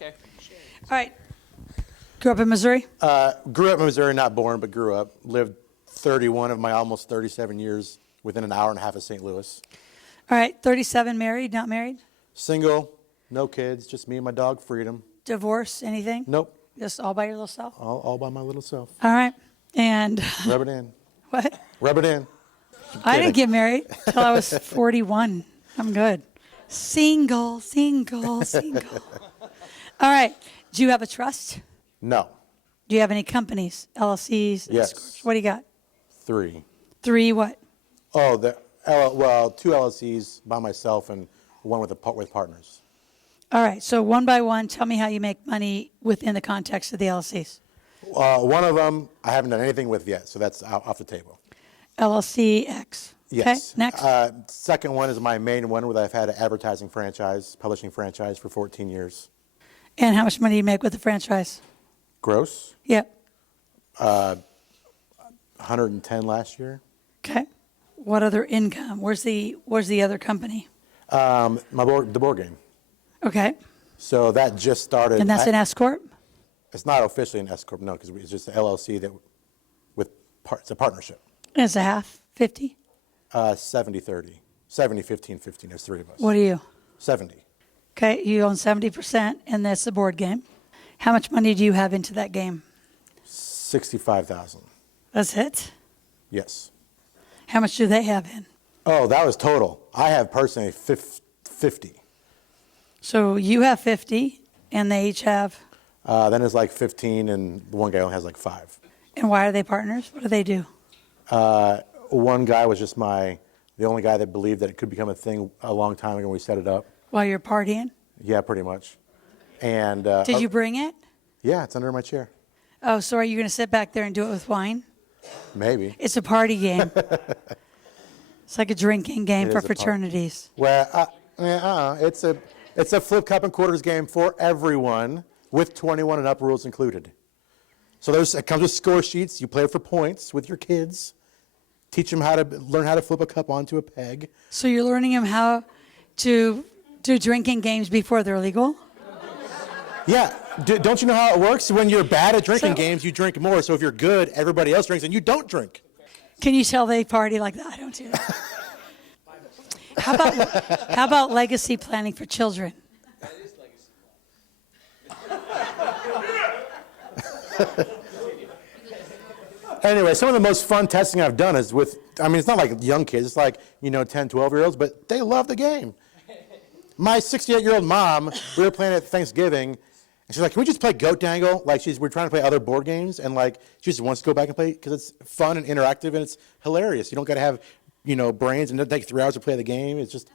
Okay. All right. Grew up in Missouri? Grew up in Missouri, not born, but grew up. Lived 31 of my almost 37 years within an hour and a half of St. Louis. All right. 37, married, not married? Single, no kids, just me and my dog, Freedom. Divorce, anything? Nope. Just all by your little self? All by my little self. All right. And Rub it in. what? Rub it in. I didn't get married till I was 41. I'm good. Single. All right. Do you have a trust? No. Do you have any companies, LLCs? Yes. What do you got? 3. 3 what? Oh, 2 LLCs by myself and one with partners. All right. So one by one, tell me how you make money within the context of the LLCs. One of them I haven't done anything with yet, so that's off the table. LLC X. Yes. Okay. Next. Second one is my main one where I've had an advertising franchise, publishing franchise for 14 years. And how much money do you make with the franchise? Gross, Yep. 110 last year. Okay. What other income? Where's the other company? The board game. Okay. So that just started. And that's an S corp? It's not officially an S corp, no, because it's just an LLC it's a partnership. And it's a half, 50? 70-30. 70-15-15. There's 3 of us. What are you? 70. Okay, you own 70%, and that's the board game. How much money do you have into that game? 65,000. That's it? Yes. How much do they have in? Oh, that was total. I have personally 50. So you have 50, and they each have? Then it's like 15, and the one guy only has like 5. And why are they partners? What do they do? One guy was just the only guy that believed that it could become a thing a long time ago when we set it up. While you're partying? Yeah, pretty much. And Did you bring it? Yeah, it's under my chair. Oh, so are you going to sit back there and do it with wine? Maybe. It's a party game. It's like a drinking game It for is a party. fraternities. Well, it's a flip cup and quarters game for everyone with 21 and up rules included. So it comes with score sheets. You play it for points with your kids. Teach them learn how to flip a cup onto a peg. So you're learning them how to do drinking games before they're legal? Yeah. Don't you know how it works? When you're bad at drinking So- games, you drink more. So if you're good, everybody else drinks and you don't drink. Can you tell they party like that? I don't do that. How about legacy planning for children? That is legacy. Anyway, some of the most fun testing I've done is it's not like young kids. It's like, 10, 12-year-olds, but they love the game. My 68-year-old mom, we were playing at Thanksgiving, and she's like, can we just play Goat Dangle? Like, we're trying to play other board games, and she just wants to go back and play because it's fun and interactive, and it's hilarious. You don't got to have, brains, and it doesn't take 3 hours to play the game. It's just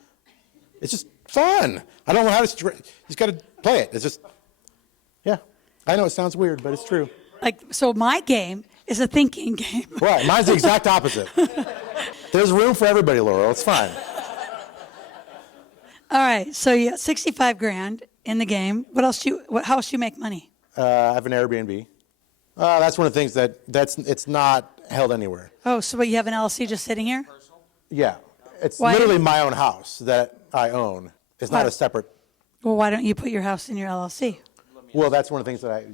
fun. I don't know how to, you just got to play it. It's just, yeah. I know it sounds weird, but it's true. So my game is a thinking game. Right, mine's the exact opposite. There's room for everybody, Laurel. It's fine. All right, so you got 65 grand in the game. How else do you make money? I have an Airbnb. That's one of the things it's not held anywhere. Oh, so you have an LLC just sitting here? Yeah, it's Why- literally my own house that I own. It's not Why- a separate. Well, why don't you put your house in your LLC? Well, that's one of the things that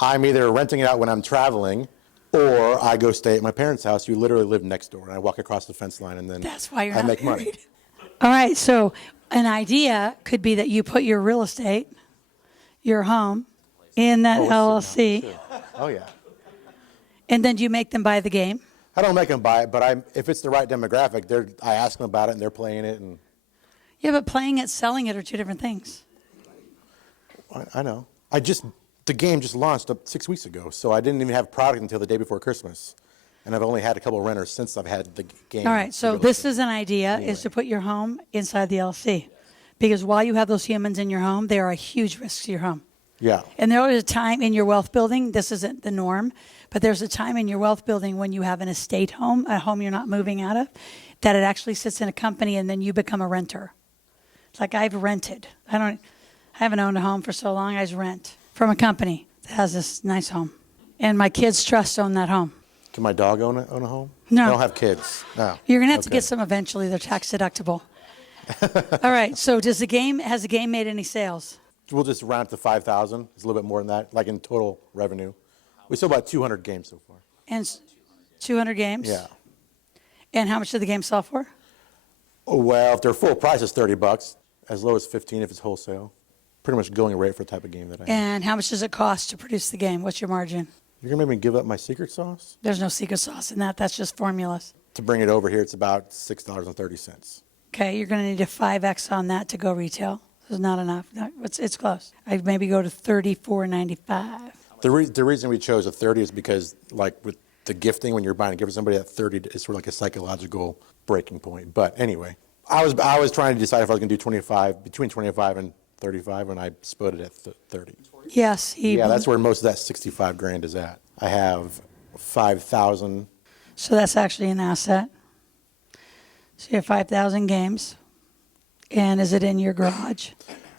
I'm either renting it out when I'm traveling, or I go stay at my parents' house. You literally live next door, and I walk across the fence line, and then That's why you're I not make money. married. All right, so an idea could be that you put your real estate, your home, in that LLC, Sure. Oh yeah. and then do you make them buy the game? I don't make them buy it, but if it's the right demographic, I ask them about it, and they're playing it, and Yeah, but playing it, selling it are two different things. I know. The game just launched 6 weeks ago, so I didn't even have product until the day before Christmas. And I've only had a couple of renters since I've had the game. All right, so this is an idea, is to put your home inside the LLC. Because while you have those humans in your home, they are a huge risk to your home. Yeah. And there is a time in your wealth building, this isn't the norm, but there's a time in your wealth building when you have an estate home, a home you're not moving out of, that it actually sits in a company and then you become a renter. It's like I've rented. I haven't owned a home for so long, I just rent from a company that has this nice home. And my kids' trust own that home. Can my dog own a home? No. I don't have kids. No. You're going to have to Okay. get some eventually. They're tax deductible. All right. So has the game made any sales? we'll just round to 5,000. It's a little bit more than that, like in total revenue. We sold about 200 games so far. And 200 games? Yeah. And how much did the game sell for? Well, if they're full price, it's $30. As low as 15 if it's wholesale. Pretty much going rate for the type of game that I have. And how much does it cost to produce the game? What's your margin? You're going to make me give up my secret sauce? There's no secret sauce in that. That's just formulas. To bring it over here, it's about $6.30. Okay, you're going to need a 5X on that to go retail. It's not enough. No, it's close. I'd maybe go to $34.95. The reason we chose a 30 is because, like with the gifting, when you're buying a gift for somebody, at 30 is sort of like a psychological breaking point. But anyway, I was trying to decide if I was going to do 25, between 25 and 35, and I split it at 30. Yes. Yeah, that's where most of that 65 grand is at. I have 5,000. So that's actually an asset. So you have 5,000 games. And is it in your garage?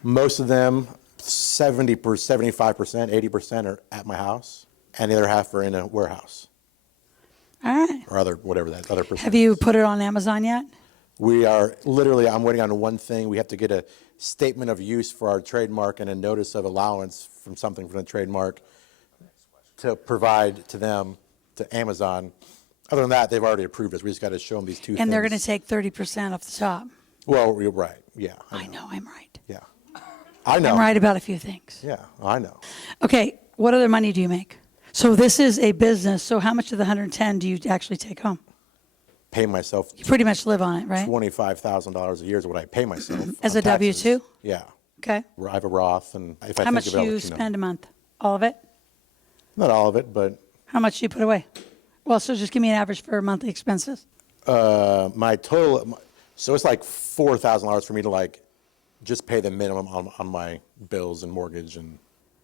Most of them, 75%, 80% are at my house, and the other half are in a warehouse. All right. Or whatever that other percent. Have you put it on Amazon yet? We are literally, I'm waiting on one thing. We have to get a statement of use for our trademark and a notice of allowance from something from the trademark to provide to them, to Amazon. Other than that, they've already approved us. We just got to show them these two things. And they're going to take 30% off the top. Well, you're right. Yeah. I know I'm right. Yeah. I know. I'm right about a few things. Yeah, I know. Okay, what other money do you make? So this is a business. So how much of the 110 do you actually take home? Pay myself You pretty much live on it, right? $25,000 a year is what I pay myself. As on a taxes. W-2? Yeah. Okay. I have a Roth, and if I How think much of do it, I'll you let you know. spend a month? All of it? Not all of it, but How much do you put away? Well, so just give me an average for monthly expenses. my total, so it's like $4,000 for me to like just pay the minimum on my bills and mortgage and,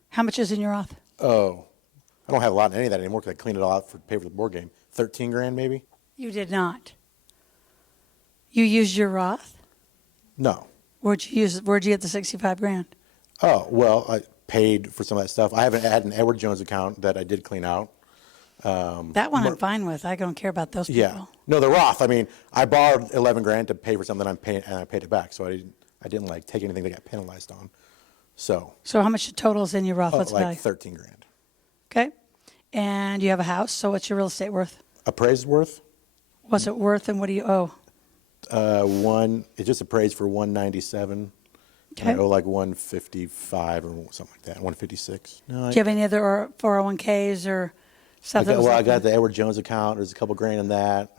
How much is in your Roth? I don't have a lot in any of that anymore because I cleaned it all out for pay for the board game. 13 grand maybe? You did not. You used your Roth? No. Where'd you use it? Where'd you get the 65 grand? Oh, well, I paid for some of that stuff. I haven't had an Edward Jones account that I did clean out. That one I'm fine with. I don't care about those people. Yeah. No, the Roth. I mean, I borrowed 11 grand to pay for something I'm paying, and I paid it back. So I didn't like take anything that got penalized on. So So how much total is in your Roth? What's the like value? 13 grand. Okay. And you have a house. So what's your real estate worth? Appraised worth? What's it worth and what do you owe? It just appraised for 197. Okay. And I owe like 155 or something like that. 156. No, Do you have any other 401ks or stuff that was I like got that? the Edward Jones account. There's a couple grand in that.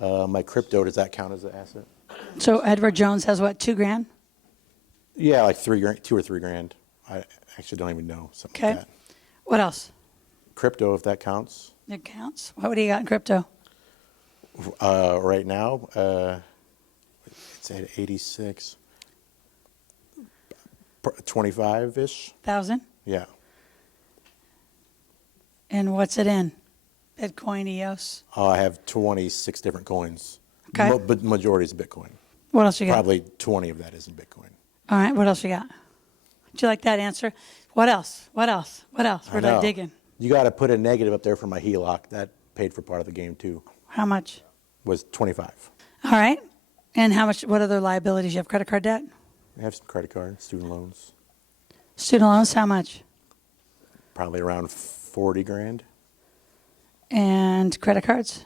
My crypto, does that count as an asset? So Edward Jones has what, 2 grand? Yeah, like 3 grand, 2 or 3 grand. I actually don't even know something Okay. like that. What else? Crypto, if that counts. It counts. What do you got in crypto? Right now, it's at 86, 25-ish. 1,000? Yeah. And what's it in? Bitcoin, EOS? I have 26 different coins. Okay. But majority is Bitcoin. What else you got? Probably 20 of that is in Bitcoin. All right. What else you got? Do you like that answer? What else? What else? What else? We're I know. like digging. You got to put a negative up there for my HELOC. That paid for part of the game too. How much? Was 25. All right. And how much? What other liabilities? You have credit card debt? I have some credit cards, student loans. Student loans? How much? Probably around 40 grand. And credit cards?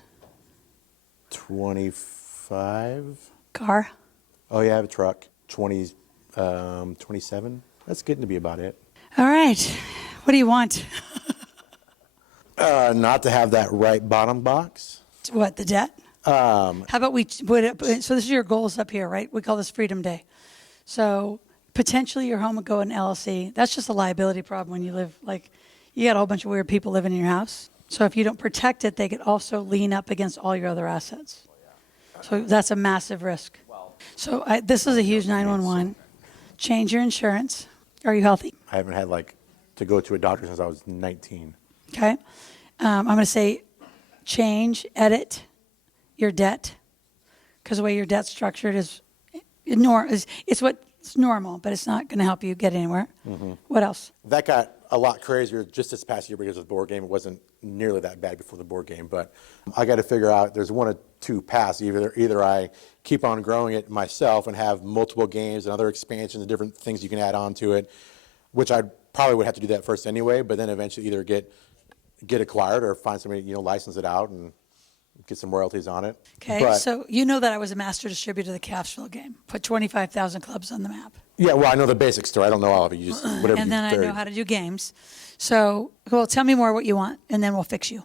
25. Car? Oh yeah, I have a truck. 27. That's getting to be about it. All right. What do you want? Not to have that right bottom box. What, the debt? How about we put it, so this is your goals up here, right? We call this Freedom Day. So potentially your home would go in LLC. That's just a liability problem when you live, like, you got a whole bunch of weird people living in your house. So if you don't protect it, they could also lean up against all your other assets. So that's a massive risk. So this is a huge 911. Change your insurance. Are you healthy? I haven't had to go to a doctor since I was 19. Okay. I'm going to say edit your debt, because the way your debt's structured is what's normal, but it's not going to help you get anywhere. Mm-hmm. What else? That got a lot crazier just this past year because of the board game. It wasn't nearly that bad before the board game, but I got to figure out there's one of two paths. Either I keep on growing it myself and have multiple games and other expansions and different things you can add on to it, which I probably would have to do that first anyway, but then eventually either get acquired or find somebody, license it out and get some royalties on it. Okay, But, so you know that I was a master distributor of the Cashville game. Put 25,000 clubs on the map. yeah, well, I know the basic story. I don't know all of it. You just, whatever And you then I vary. know how to do games. So, well, tell me more what you want, and then we'll fix you.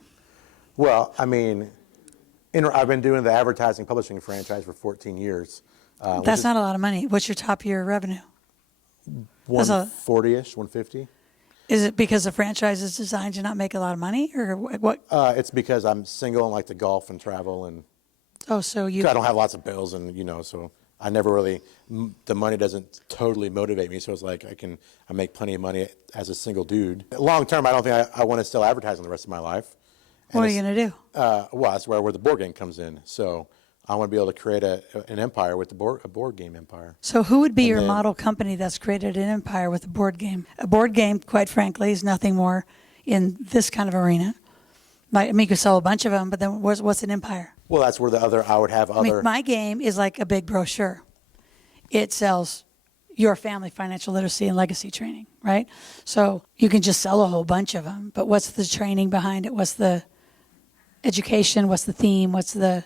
Well, I mean, I've been doing the advertising publishing franchise for 14 years. That's not a lot of money. What's your top year revenue? 140-ish, 150. Is it because the franchise is designed to not make a lot of money, or what? It's because I'm single and like to golf and travel, and Oh, so you. I don't have lots of bills, and so I never really, the money doesn't totally motivate me. So it's like I make plenty of money as a single dude. Long term, I don't think I want to still advertise the rest of my life. And What are you going to do? Well, that's where the board game comes in. So I want to be able to create an empire with a board game empire. So who would be your then- model company that's created an empire with a board game? A board game, quite frankly, is nothing more in this kind of arena. I mean, you could sell a bunch of them, but then what's an empire? Well, that's where I would have I mean, other. my game is like a big brochure. It sells your family financial literacy and legacy training, right? So you can just sell a whole bunch of them, but what's the training behind it? What's the education? What's the theme? What's the...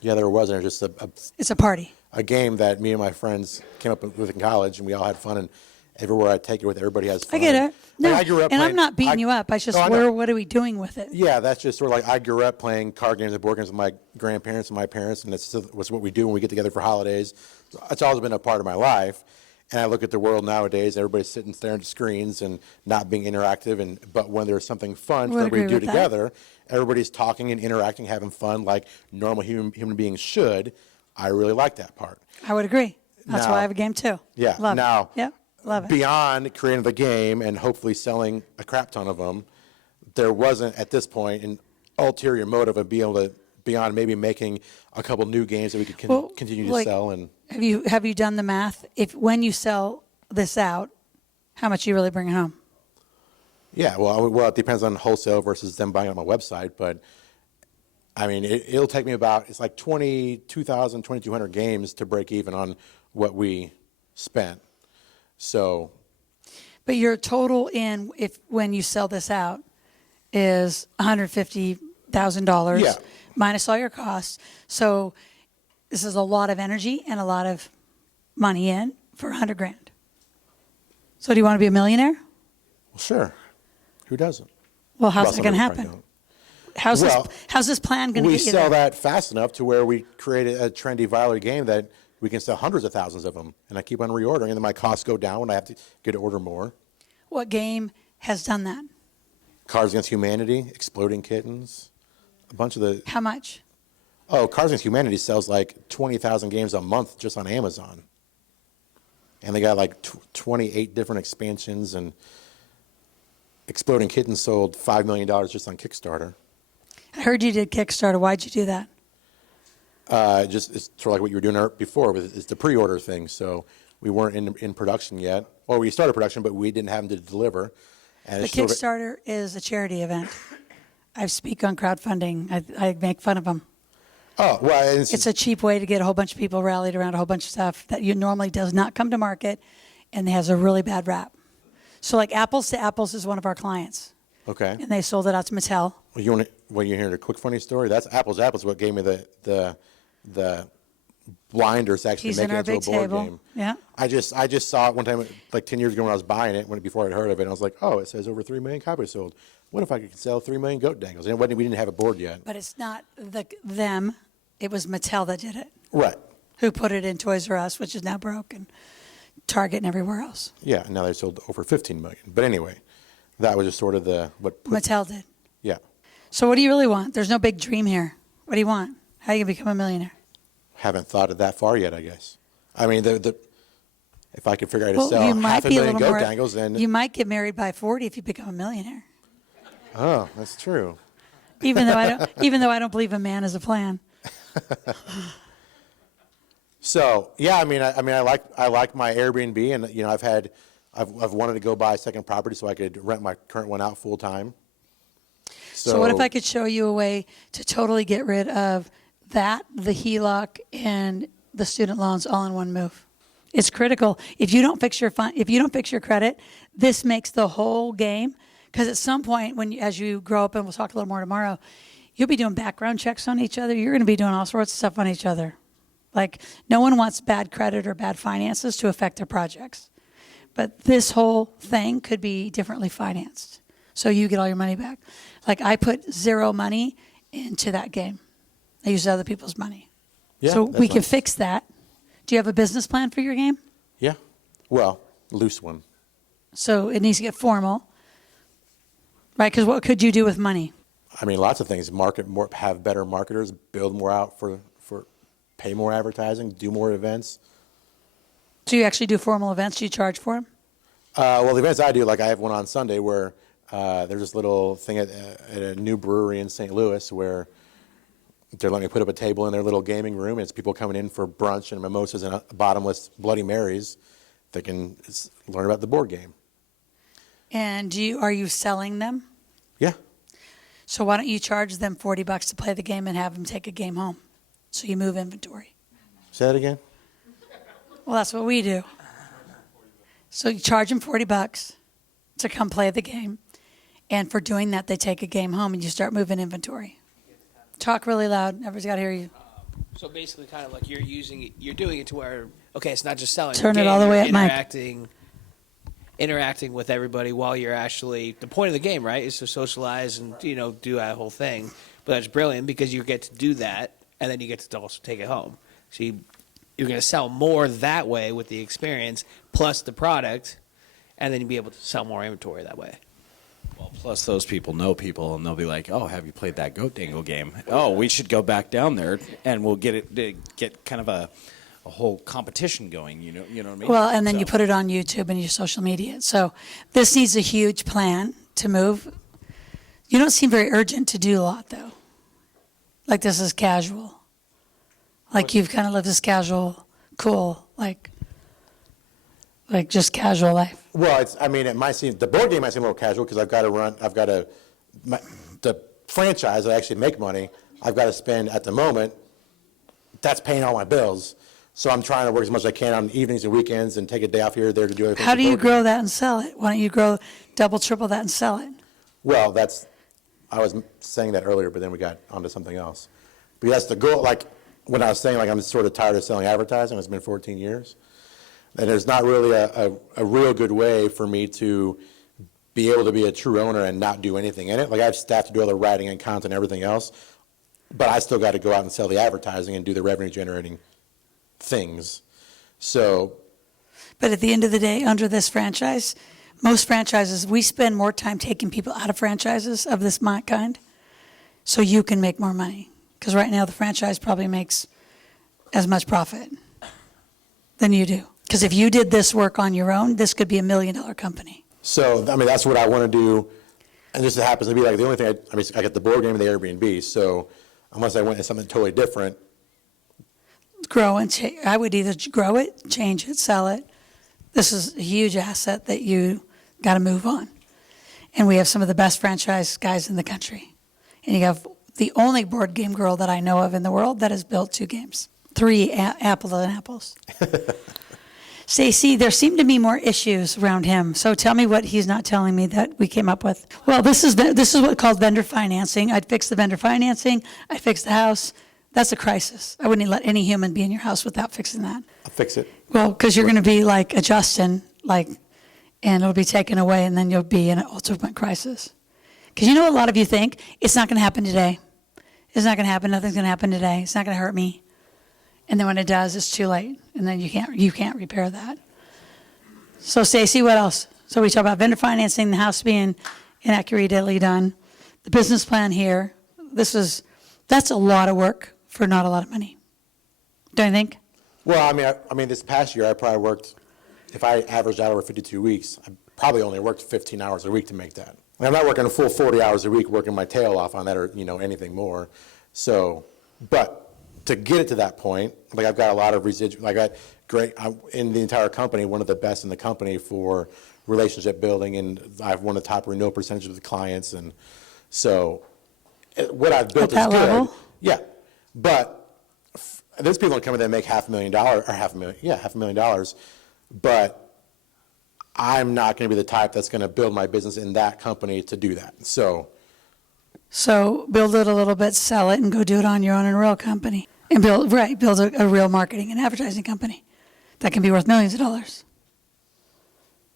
Yeah, there wasn't. It was just It's a party. a game that me and my friends came up with in college, and we all had fun. And everywhere I take it with, everybody has fun. I get it. No, I grew up and I'm playing- not beating you up. I just, No, I know. what are we doing with it? Yeah, that's just sort of like I grew up playing card games and board games with my grandparents and my parents, and that's what we do when we get together for holidays. It's always been a part of my life. And I look at the world nowadays, everybody's sitting staring at screens and not being interactive. But when there's something fun for Would everybody to do agree with that. together, everybody's talking and interacting, having fun like normal human beings should. I really like that part. I would agree. That's Now- why I have a game too. Yeah. Love Now, it. Yep. Love it. Beyond creating the game and hopefully selling a crap ton of them, there wasn't at this point an ulterior motive of being able to, beyond maybe making a couple new games that we could Well, continue to like- sell. And Have you done the math? If when you sell this out, how much you really bring home? yeah, well, it depends on wholesale versus them buying it on my website. But I mean, it'll take me it's like 22,000, 2,200 games to break even on what we spent. So But your total when you sell this out is $150,000 Yeah. minus all your costs. So this is a lot of energy and a lot of money in for $100,000. So do you want to be a millionaire? well, sure, who doesn't? Well, how's Well, it some going to people probably happen? don't. Well, How's this plan going to We get you sell there? that fast enough to where we create a trendy viral game that we can sell hundreds of thousands of them, and I keep on reordering, and then my costs go down when I have to get to order more. What game has done that? Cards Against Humanity, Exploding Kittens, a bunch of the How much? Cards Against Humanity sells like 20,000 games a month just on Amazon, and they got like 28 different expansions, and Exploding Kittens sold $5 million just on Kickstarter. I heard you did Kickstarter. Why'd you do that? It's sort of like what you were doing before, but it's the pre-order thing. So we weren't in production yet, or we started production, but we didn't have them to deliver. And The it's sort of- Kickstarter is a charity event. I speak on crowdfunding. I make fun of them. Oh, well, It's a cheap way to get a whole bunch of people rallied around a whole bunch of stuff that you normally does not come to market and has a really bad rap. So like Apples to Apples is one of our clients, okay. and they sold it out to Mattel. Well, you hear a quick funny story? That's Apples. Apples what gave me the blinders to actually He's make in it our into a big board table. game. Yeah. I just saw it one time, like 10 years ago when I was buying it, before I'd heard of it. And I was like, oh, it says over 3 million copies sold. What if I could sell 3 million goat dangles? And we didn't have a board yet. But it's not them. It was Mattel that did it, Right. who put it in Toys R Us, which is now broken, Target and everywhere else. Yeah. And now they sold over 15 million. But anyway, that was just sort of Mattel did. yeah. So what do you really want? There's no big dream here. What do you want? How are you going to become a millionaire? Haven't thought of that far yet, I guess. I mean, if I could figure out how to Well, sell you might half a be a million little goat more. dangles, then You might get married by 40 if you become a millionaire. oh, that's true. Even though I don't believe a man is a plan. So yeah, I like my Airbnb, and I've wanted to go buy a second property so I could rent my current one out full time. So what if I could show you a way to totally get rid of that, the HELOC, and the student loans all in one move? It's critical. If you don't fix your credit, this makes the whole game. Because at some point, as you grow up, and we'll talk a little more tomorrow, you'll be doing background checks on each other. You're going to be doing all sorts of stuff on each other. Like, no one wants bad credit or bad finances to affect their projects. But this whole thing could be differently financed. So you get all your money back. Like, I put zero money into that game. I used other people's money. Yeah, so we nice. can fix that. Do you have a business plan for your game? Yeah. Well, loose one. So it needs to get formal. Right, because what could you do with money? I mean, lots of things. Market more, have better marketers, build more out for pay more advertising, do more events. Do you actually do formal events? Do you charge for them? Well, the events I do, like I have one on Sunday where there's this little thing at a new brewery in St. Louis where they're letting me put up a table in their little gaming room, and it's people coming in for brunch and mimosas and bottomless Bloody Marys that can learn about the board game. And are you selling them? Yeah. So why don't you charge them $40 to play the game and have them take a game home? So you move inventory. Say that again? Well, that's what we do. So you charge them $40 to come play the game. And for doing that, they take a game home and you start moving inventory. Talk really loud. Everybody's got to hear you. So basically kind of like you're doing it to where, okay, it's not just selling. Turn the it game, all the way you're up, Mike. interacting with everybody while you're actually, the point of the game, right, is to socialize and, do that whole thing. But that's brilliant because you get to do that, and then you get to also take it home. So you're going to sell more that way with the experience plus the product, and then you'll be able to sell more inventory that way. Well, plus those people know people, and they'll be like, "Oh, have you played that Goat Dangle game? Oh, we should go back down there, and we'll get kind of a whole competition going." You know what I mean? Well, and then you put it on YouTube and your social media. So this needs a huge plan to move. You don't seem very urgent to do a lot, though. Like this is casual. Like you've kind of lived this casual, cool, like just casual life. Well, it might seem, the board game might seem a little casual because the franchise that I actually make money, I've got to spend at the moment, that's paying all my bills. So I'm trying to work as much as I can on evenings and weekends and take a day off here or there to do everything. How do you grow that and sell it? Why don't you grow double, triple that and sell it? Well, I was saying that earlier, but then we got onto something else. But that's the goal. Like when I was saying, like I'm sort of tired of selling advertising. It's been 14 years. And there's not really a real good way for me to be able to be a true owner and not do anything in it. Like I have staff to do all the writing and content and everything else, but I still got to go out and sell the advertising and do the revenue generating things. So. But at the end of the day, under this franchise, most franchises, we spend more time taking people out of franchises of this kind so you can make more money. Because right now the franchise probably makes as much profit than you do. Because if you did this work on your own, this could be $1 million company. So, that's what I want to do. And just happens to be like the only thing, I got the board game and the Airbnb. So unless I went into something totally different. Grow and change. I would either grow it, change it, sell it. This is a huge asset that you got to move on. And we have some of the best franchise guys in the country. And you have the only board game girl that I know of in the world that has built 2 games. 3 apples and apples. Stacey, there seem to be more issues around him. So tell me what he's not telling me that we came up with. Well, this is what's called vendor financing. I'd fix the vendor financing. I'd fix the house. That's a crisis. I wouldn't let any human be in your house without fixing that. I'll fix it. Well, because you're going to be like a Justin, and it'll be taken away, and then you'll be in an ultimate crisis. Because a lot of you think it's not going to happen today. It's not going to happen. Nothing's going to happen today. It's not going to hurt me. And then when it does, it's too late, and then you can't repair that. So, Stacey, what else? So we talk about vendor financing, the house being inaccurately done, the business plan here. That's a lot of work for not a lot of money. Don't you think? Well, this past year I probably worked, if I averaged out over 52 weeks, I probably only worked 15 hours a week to make that. I'm not working a full 40 hours a week, working my tail off on that or anything more. So, but to get it to that point, I've got a lot of residual. In the entire company, one of the best in the company for relationship building, and I have one of the top renewal percentages with the clients, and so what I've built At that is good. level? Yeah, but there's people that come in that make $500,000, but I'm not going to be the type that's going to build my business in that company to do that. So build it a little bit, sell it, and go do it on your own in a real company. And build a real marketing and advertising company that can be worth millions of dollars.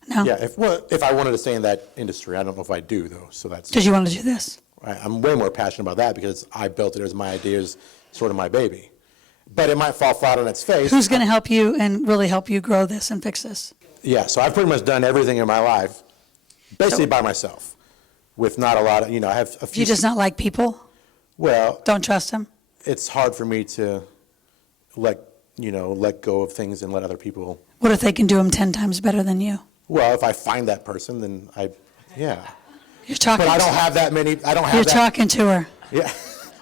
No? yeah, if I wanted to stay in that industry, I don't know if I do though. So that's Because you want to do this. I'm way more passionate about that because I built it as my idea, as sort of my baby. But it might fall flat on its face. Who's going to help you and really help you grow this and fix this? Yeah, so I've pretty much done everything in my life, basically by myself, with not a lot of, I have a Do few. you just not like people? Well, Don't trust them? it's hard for me to let go of things and let other people. What if they can do them 10 times better than you? Well, if I find that person, then yeah. You're talking. But I don't have that many. I don't have You're that. talking to her. Yeah.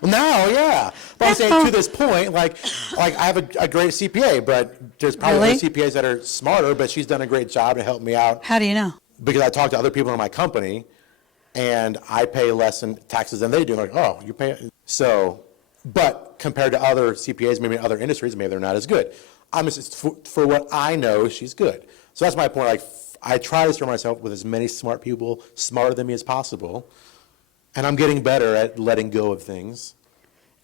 No, yeah. But I'm saying to this point, like I have a great CPA, but there's probably Really? other CPAs that are smarter, but she's done a great job to help me out How do you know? because I talk to other people in my company, and I pay less in taxes than they do. Like, oh, you pay. So, but compared to other CPAs, maybe in other industries, maybe they're not as good. I'm just for what I know, she's good. So that's my point. Like, I try to surround myself with as many smart people, smarter than me as possible, and I'm getting better at letting go of things.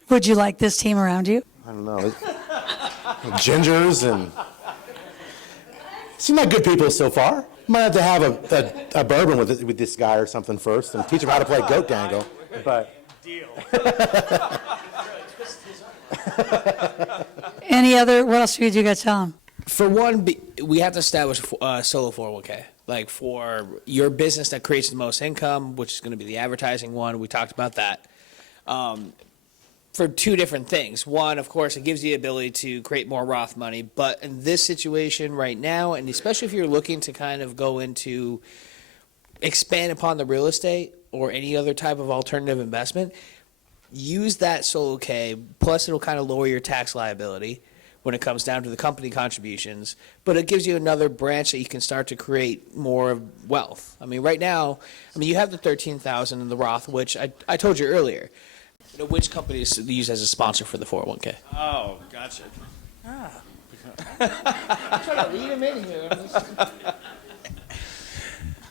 Would you like this team around you? I don't know. Gingers and seem like good people so far. Might have to have a bourbon with this guy or something first and teach him how to play goat dangle. But What else did you guys tell them? For one, we have to establish a solo 401k. Like for your business that creates the most income, which is going to be the advertising one. We talked about that. For two different things. One, of course, it gives you the ability to create more Roth money. But in this situation right now, and especially if you're looking to kind of go into expand upon the real estate or any other type of alternative investment, use that solo K. Plus, it'll kind of lower your tax liability when it comes down to the company contributions, but it gives you another branch that you can start to create more of wealth. I mean, right now, you have the $13,000 in the Roth, which I told you earlier. Which companies do you use as a sponsor for the 401k? Oh, gotcha. I'm trying to lead him in here.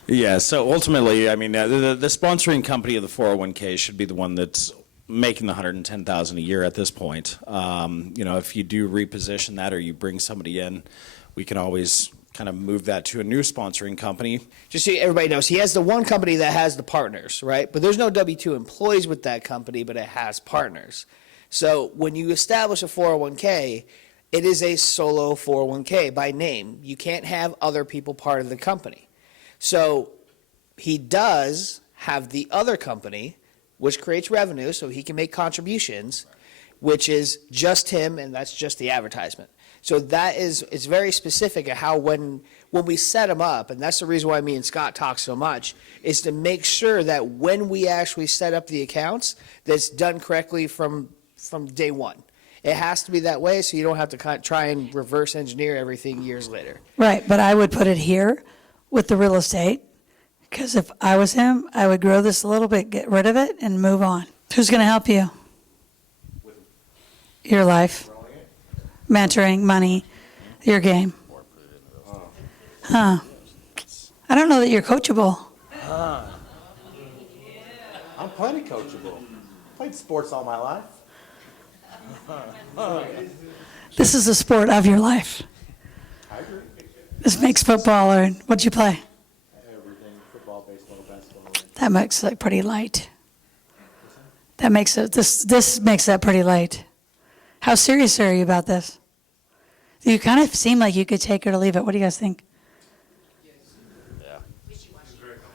Yeah, so ultimately, the sponsoring company of the 401k should be the one that's making the $110,000 a year at this point. If you do reposition that or you bring somebody in, we can always kind of move that to a new sponsoring company. Just so everybody knows, he has the one company that has the partners, right? But there's no W-2 employees with that company, but it has partners. So when you establish a 401k, it is a solo 401k by name. You can't have other people part of the company. So he does have the other company, which creates revenue so he can make contributions, which is just him, and that's just the advertisement. So it's very specific at how when we set them up, and that's the reason why me and Scott talk so much, is to make sure that when we actually set up the accounts, that's done correctly from day one. It has to be that way so you don't have to try and reverse engineer everything years later. Right, but I would put it here with the real estate, because if I was him, I would grow this a little bit, get rid of it, and move on. Who's going to help you? Your life. Mentoring, money, your game. Huh. I don't know that you're coachable. I'm plenty coachable. Played sports all my life. This is the sport of your life. I agree. This makes football, or what'd you play? Everything, football, baseball, basketball. That makes it pretty light. That makes it, this makes that pretty light. How serious are you about this? You kind of seem like you could take it or leave it. What do you guys think?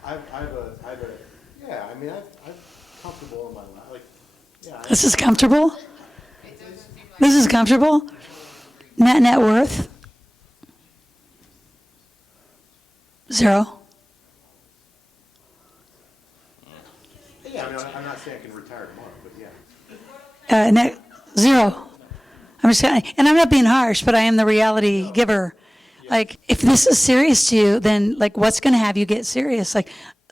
I'm comfortable in my life. Like, yeah. This is comfortable? This is comfortable? Net worth? 0? Yeah, I'm not saying I can retire tomorrow, but yeah. Net 0. I'm just saying, and I'm not being harsh, but I am the reality giver. Like, if this is serious to you, then like, what's going to have you get serious? Like,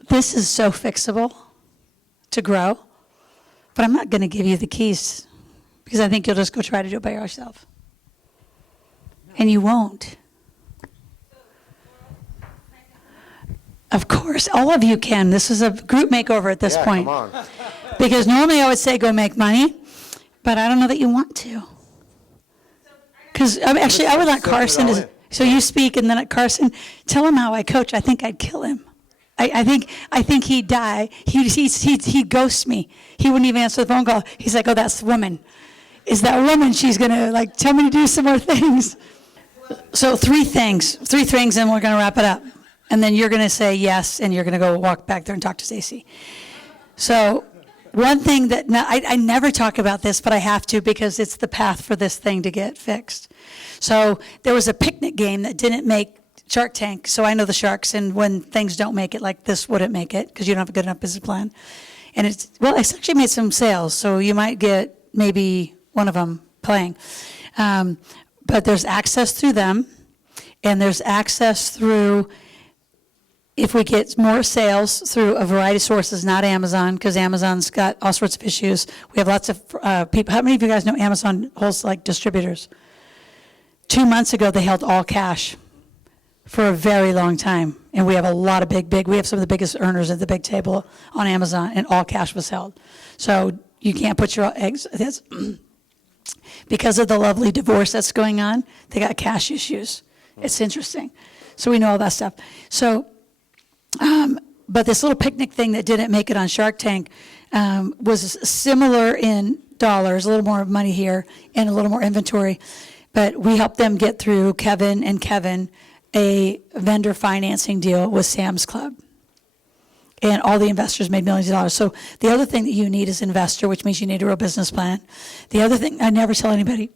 this is so fixable to grow, but I'm not going to give you the keys because I think you'll just go try to do it by yourself. And you won't. Of course, all of you can. This is a group makeover at this Yeah, point. come on. Because normally I would say go make money, but I don't know that you want to. Because actually, I would like Carson to. So you speak, and then Carson, tell him how I coach. I think I'd kill him. I think he'd die. He'd ghost me. He wouldn't even answer the phone call. He's like, oh, that's the woman. Is that woman? She's gonna like tell me to do some more things. So three things, and we're gonna wrap it up. And then you're going to say yes, and you're going to go walk back there and talk to Stacy. So one thing that, I never talk about this, but I have to because it's the path for this thing to get fixed. So there was a picnic game that didn't make Shark Tank, so I know the sharks, and when things don't make it, like this wouldn't make it because you don't have a good enough business plan. And it's actually made some sales, so you might get maybe one of them playing. But there's access through them, and there's access through, if we get more sales through a variety of sources, not Amazon, because Amazon's got all sorts of issues. We have lots of people. How many of you guys know Amazon holds like distributors? 2 months ago, they held all cash for a very long time. And we have a lot of we have some of the biggest earners at the big table on Amazon, and all cash was held. So you can't put your eggs, that's because of the lovely divorce that's going on, they got cash issues. It's interesting. So we know all that stuff. So, but this little picnic thing that didn't make it on Shark Tank was similar in dollars, a little more money here and a little more inventory. But we helped them get through, Kevin and Kevin, a vendor financing deal with Sam's Club. And all the investors made millions of dollars. So the other thing that you need is investor, which means you need a real business plan. The other thing I never tell anybody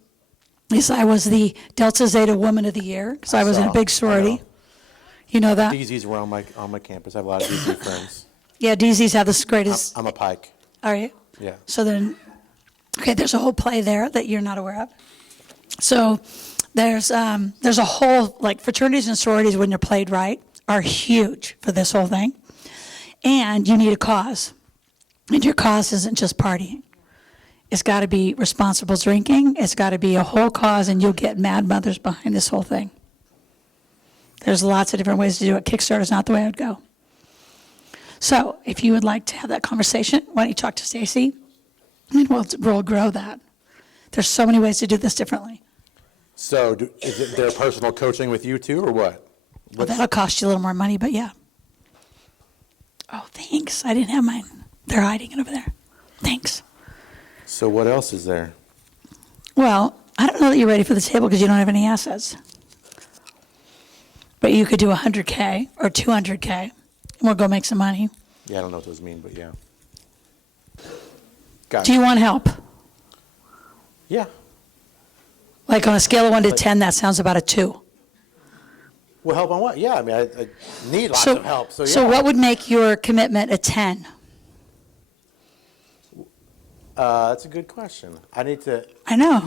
is I was the Delta Zeta Woman of the Year because I was in a big sorority. You know that? DZs were on my campus. I have a lot of DZ friends. Yeah, DZs have the greatest. I'm a Pike. Are you? Yeah. So then, okay, there's a whole play there that you're not aware of. So there's a whole, like fraternities and sororities when they're played right are huge for this whole thing. And you need a cause. And your cause isn't just partying. It's got to be responsible drinking. It's got to be a whole cause, and you'll get mad mothers behind this whole thing. There's lots of different ways to do it. Kickstarter's not the way I would go. So if you would like to have that conversation, why don't you talk to Stacy, and we'll grow that. There's so many ways to do this differently. So is there personal coaching with you too, or what? Well, that'll cost you a little more money, but yeah. Oh, thanks. I didn't have mine. They're hiding it over there. Thanks. So what else is there? Well, I don't know that you're ready for the table because you don't have any assets. But you could do 100K or 200K, and we'll go make some money. Yeah, I don't know what those mean, but yeah. Do you want help? Yeah. Like on a scale of 1 to 10, that sounds about a 2. Well, help on what? Yeah, I mean, I need lots of help. So, yeah. So what would make your commitment a 10? That's a good question. I need to. I know.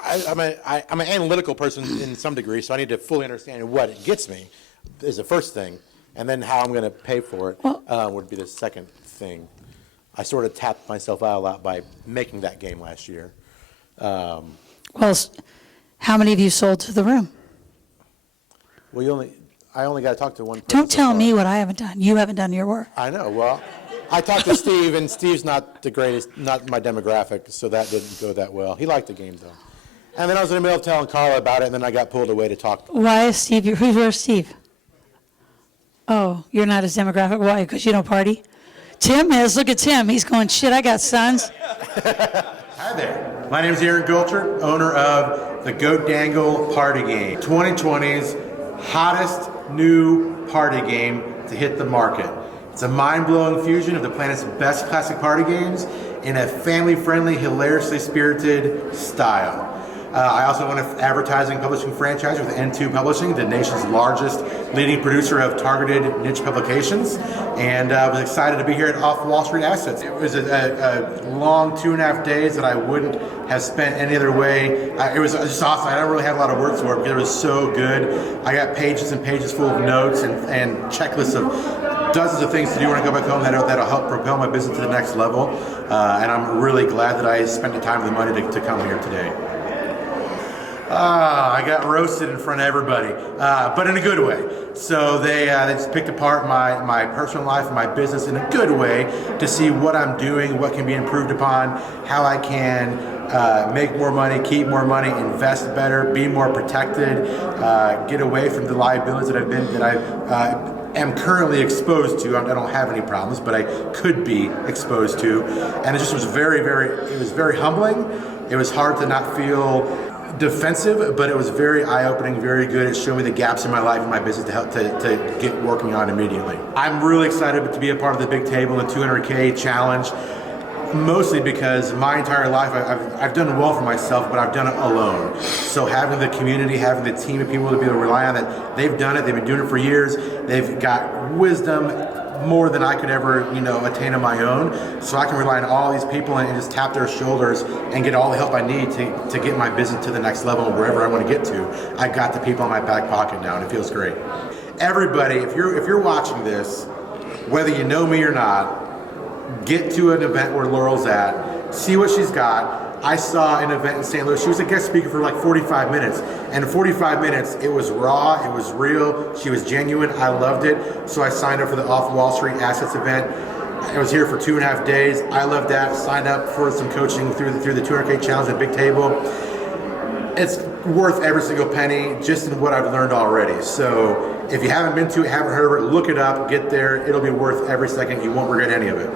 I'm an analytical person in some degree, so I need to fully understand what it gets me is the first thing, and then how I'm going to pay for it would be the second thing. I sort of tapped myself out a lot by making that game last year. Well, how many of you sold to the room? Well, I only got to talk to one person. Don't tell me what I haven't done. You haven't done your work. I know. Well, I talked to Steve, and Steve's not the greatest, not my demographic, so that didn't go that well. He liked the game, though. And then I was in the middle of telling Carla about it, and then I got pulled away to talk. Why is Steve? Where's Steve? Oh, you're not his demographic. Why? Because you don't party? Tim is. Look at Tim. He's going, shit, I got sons. Hi there. My name is Aaron Gulcher, owner of the Goat Dangle Party Game, 2020's hottest new party game to hit the market. It's a mind-blowing fusion of the planet's best classic party games in a family-friendly, hilariously spirited style. I also own an advertising publishing franchise with N2 Publishing, the nation's largest leading producer of targeted niche publications, and I was excited to be here at Off Wall Street Assets. It was a long 2.5 days that I wouldn't have spent any other way. It was just awesome. I don't really have a lot of words for it because it was so good. I got pages and pages full of notes and checklists of dozens of things to do when I go back home that'll help propel my business to the next level, and I'm really glad that I spent the time and the money to come here today. I got roasted in front of everybody, but in a good way. So they just picked apart my personal life and my business in a good way to see what I'm doing, what can be improved upon, how I can make more money, keep more money, invest better, be more protected, get away from the liabilities that I am currently exposed to. I don't have any problems, but I could be exposed to, and it just was it was very humbling. It was hard to not feel defensive, but it was very eye-opening, very good. It showed me the gaps in my life and my business to help to get working on immediately. I'm really excited to be a part of the big table and the 200K challenge, mostly because my entire life I've done well for myself, but I've done it alone. So having the community, having the team of people to be able to rely on, that they've done it, they've been doing it for years, they've got wisdom more than I could ever, attain on my own. So I can rely on all these people and just tap their shoulders and get all the help I need to get my business to the next level and wherever I want to get to. I got the people in my back pocket now, and it feels great. Everybody, if you're watching this, whether you know me or not, get to an event where Loral's at, see what she's got. I saw an event in St. Louis. She was a guest speaker for like 45 minutes. And in 45 minutes, it was raw, it was real, she was genuine, I loved it. So I signed up for the Off Wall Street Assets event. I was here for 2.5 days. I loved that. Signed up for some coaching through the 200K challenge at Big Table. It's worth every single penny just in what I've learned already. So if you haven't been to it, haven't heard of it, look it up, get there. It'll be worth every second. You won't regret any of it.